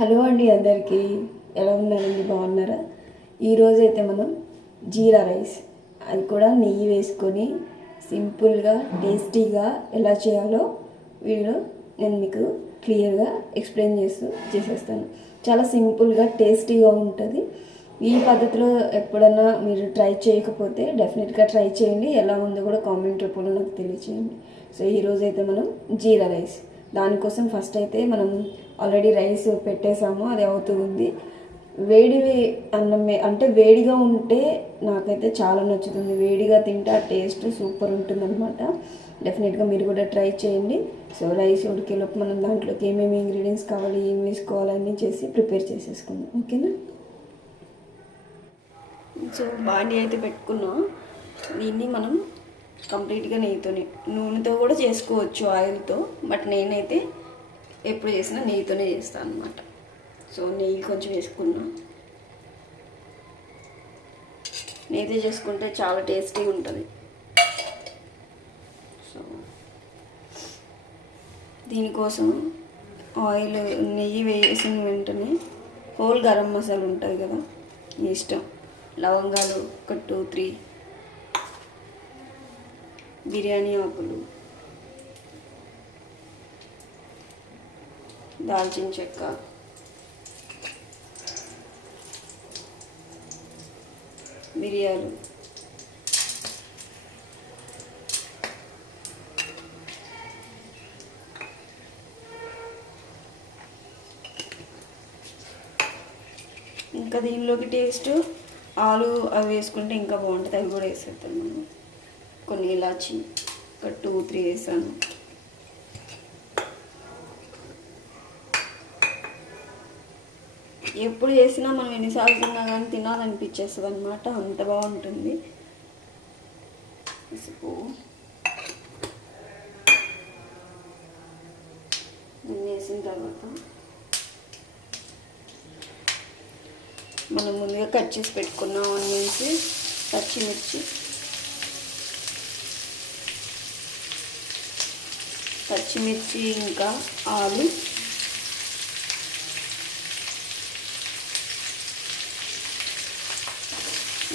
Hello అండి, అందరికీ ఎలా ఉన్నారండి? బాగున్నారా? ఈరోజైతే మనం జీరా రైస్, అది కూడా నెయ్యి వేసుకొని సింపుల్గా టేస్టీగా ఎలా చేయాలో నేను మీకు క్లియర్గా ఎక్స్ప్లెయిన్ చేసేస్తాను. చాలా సింపుల్గా టేస్టీగా ఉంటుంది. ఈ పద్ధతిలో ఎప్పుడన్నా మీరు ట్రై చేయకపోతే డెఫినెట్గా ట్రై చేయండి. ఎలా ఉందో కూడా కామెంట్ రూపంలో నాకు తెలియచేయండి. సో ఈరోజైతే మనం జీరా రైస్, దానికోసం ఫస్ట్ అయితే మనం ఆల్రెడీ రైస్ పెట్టేసాము, అది అవుతూ ఉంది. వేడి అన్నమే అంటే వేడిగా ఉంటే నాకైతే చాలా నచ్చుతుంది. వేడిగా తింటే ఆ టేస్ట్ సూపర్ ఉంటుందన్నమాట. డెఫినెట్గా మీరు కూడా ట్రై చేయండి. సో రైస్ ఉడికేలోపు మనం దాంట్లోకి ఏమేమి ఇంగ్రీడియంట్స్ కావాలి, ఏం వేసుకోవాలన్నీ చేసి ప్రిపేర్ చేసేసుకుందాం. ఓకేనా? సో బాండీ అయితే పెట్టుకున్నాం. దీన్ని మనం కంప్లీట్గా నూనెతో కూడా చేసుకోవచ్చు, ఆయిల్తో. బట్ నేనైతే ఎప్పుడు చేసినా నెయ్యితోనే చేస్తాను అనమాట. సో నెయ్యి కొంచెం వేసుకున్నా. నెయ్యితో చేసుకుంటే చాలా టేస్టీగా ఉంటుంది. సో దీనికోసం నెయ్యి వేసిన వెంటనే హోల్ గరం మసాలా ఉంటుంది కదా, మీ ఇష్టం. లవంగాలు ఒక 2-3, బిర్యానీ ఆకులు, దాల్చిన చెక్క, మిరియాలు, ఇంకా దీనిలోకి టేస్ట్ ఆలు అవి వేసుకుంటే ఇంకా బాగుంటుంది. అవి కూడా వేసేస్తాను మనం. కొన్ని ఇలాచి ఒక 2-3 వేసాను. ఎప్పుడు చేసినా మనం ఎన్నిసార్లు తిన్నా కానీ తినాలనిపించేస్తుంది అనమాట, అంత బాగుంటుంది. పసుపు వేసిన తర్వాత మనం ముందుగా కట్ చేసి పెట్టుకున్న ఆనియన్స్, పచ్చిమిర్చి ఇంకా ఆలు,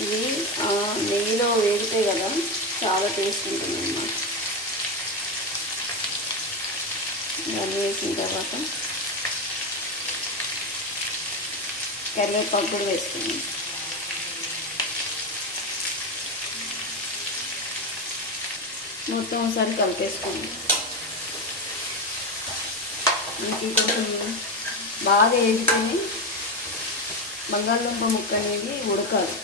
ఇవి నెయ్యిలో వేగుతాయి కదా, చాలా టేస్ట్ ఉంటుంది అన్నమాట. ఇవన్నీ వేసిన తర్వాత కరివేపాకు కూడా వేసుకున్నాం. మొత్తం ఒకసారి కలిపేసుకోండి. మనకి కొంచెం బాగా వేసుకొని బంగాళదుంప ముక్క అనేది ఉడకాలి.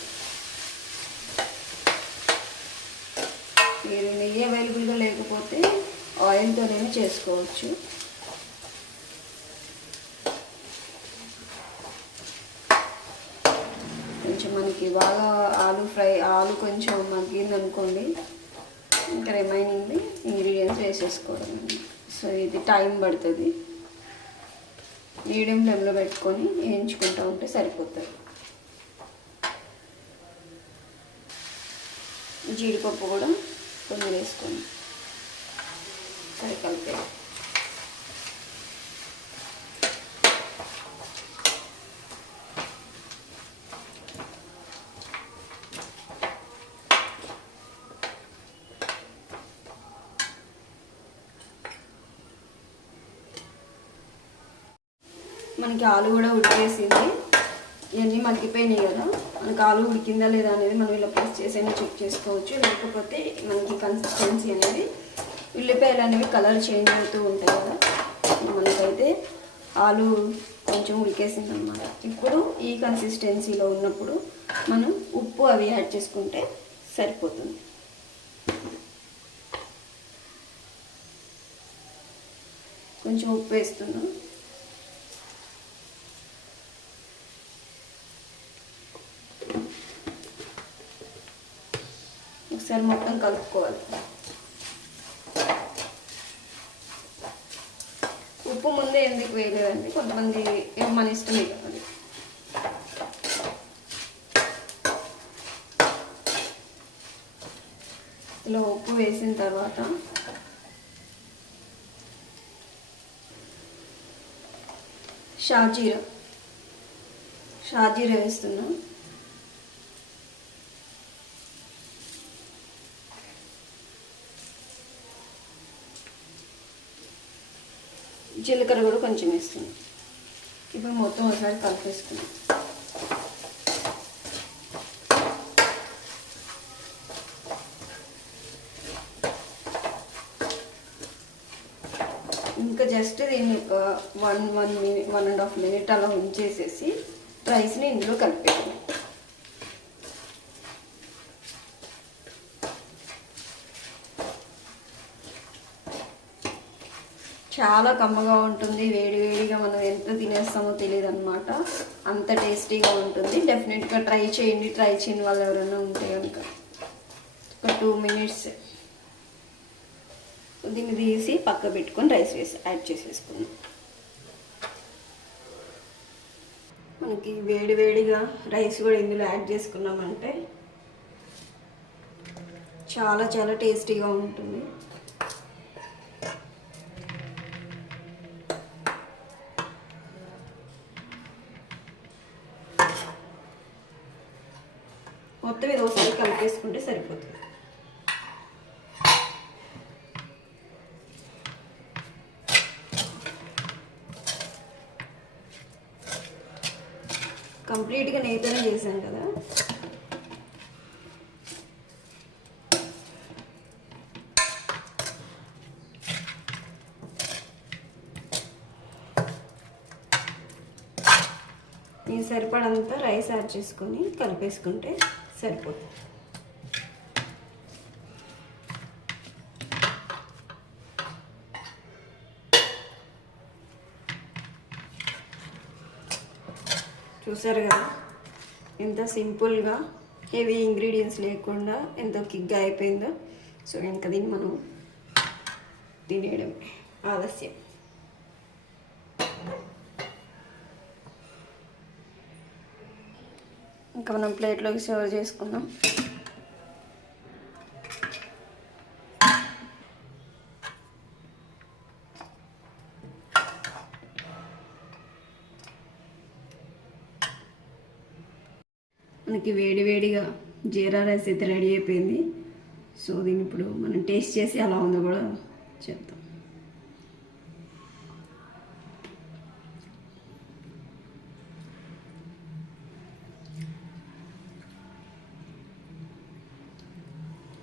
మీరు నెయ్యి అవైలబుల్గా లేకపోతే ఆయిల్తోనే చేసుకోవచ్చు. కొంచెం మనకి బాగా ఆలు కొంచెం మగ్గిందనుకోండి, ఇంకా రిమైనింగ్ ఇంగ్రీడియంట్స్ వేసేసుకోవడం. సో ఇది టైం పడుతుంది. మీడియం ఫ్లేమ్లో పెట్టుకొని వేయించుకుంటూ ఉంటే సరిపోతుంది. జీడిపప్పు కూడా కొన్ని వేసుకొని సరి కలిపే. మనకి ఆలు కూడా ఉడికేసింది. ఇవన్నీ మగ్గిపోయినాయి కదా, మనకి ఆలు ఉడికిందా లేదా అనేది మనం ఇలా ప్రెస్ చేసైనా చెక్ చేసుకోవచ్చు. లేకపోతే మనకి కన్సిస్టెన్సీ అనేది, ఉల్లిపాయలు అనేవి కలర్ చేంజ్ అవుతూ ఉంటాయి కదా. మనకైతే ఆలు కొంచెం ఉడికేసింది అన్నమాట. ఇప్పుడు ఈ కన్సిస్టెన్సీలో ఉన్నప్పుడు మనం ఉప్పు అవి యాడ్ చేసుకుంటే సరిపోతుంది. కొంచెం ఉప్పు వేస్తున్నాం. ఒకసారి మొత్తం కలుపుకోవాలి. ఉప్పు ముందే ఎందుకు వేయలేదండి, కొంతమంది మన ఇష్టమే అది. ఇలా ఉప్పు వేసిన తర్వాత షాజీరా వేస్తున్నా. జీలకర్ర కూడా కొంచెం వేస్తున్నాం. ఇప్పుడు మొత్తం ఒకసారి కలిపేసుకున్నాం. ఇంకా జస్ట్ దీన్ని ఒక 1.5 మినిట్ అలా ఉంచేసేసి రైస్ని ఇందులో కలిపేయాలి. చాలా కమ్మగా ఉంటుంది. వేడివేడిగా మనం ఎంత తినేస్తామో తెలియదు అనమాట, అంత టేస్టీగా ఉంటుంది. డెఫినెట్గా ట్రై చేయని వాళ్ళు ఎవరైనా ఉంటే కనుక ఒక 2 మినిట్స్ దీన్ని తీసి పక్క పెట్టుకొని రైస్ యాడ్ చేసేసుకుందాం. మనకి వేడివేడిగా రైస్ కూడా ఇందులో యాడ్ చేసుకున్నామంటే చాలా చాలా టేస్టీగా ఉంటుంది. మొత్తం ఇది ఒకసారి కలిపేసుకుంటే సరిపోతుంది. కంప్లీట్గా నెయ్యితోనే చేశాను కదా. నేను సరిపడంతా రైస్ యాడ్ చేసుకొని కలిపేసుకుంటే సరిపోతుంది. చూసారు కదా ఎంత సింపుల్గా, హెవీ ఇంగ్రీడియంట్స్ లేకుండా ఎంతో కిగ్గా అయిపోయిందో. సో ఇంకా దీన్ని మనం తినేయడం ఆలస్యం. ఇంకా మనం ప్లేట్లోకి సర్వ్ చేసుకుందాం. మనకి వేడివేడిగా జీరా రైస్ అయితే రెడీ అయిపోయింది. సో దీన్ని ఇప్పుడు మనం టేస్ట్ చేసి ఎలా ఉందో కూడా చెప్తాం.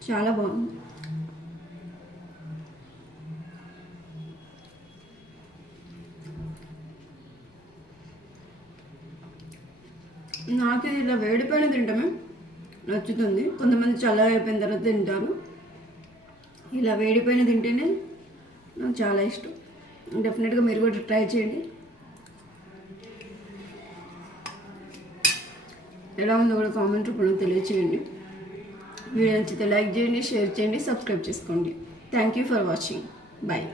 చాలా బాగుంది. నాకు ఇది ఇలా వేడిపోయిన తింటామే నచ్చుతుంది. కొంతమంది చల్లగా అయిపోయిన తర్వాత తింటారు. ఇలా వేడిపోయిన తింటేనే నాకు చాలా ఇష్టం. డెఫినెట్గా మీరు కూడా ట్రై చేయండి. ఎలా ఉందో కూడా కామెంట్ రూపంలో తెలియచేయండి. వీడియో నచ్చితే లైక్ చేయండి, షేర్ చేయండి, సబ్స్క్రైబ్ చేసుకోండి. Thank you for watching. Bye.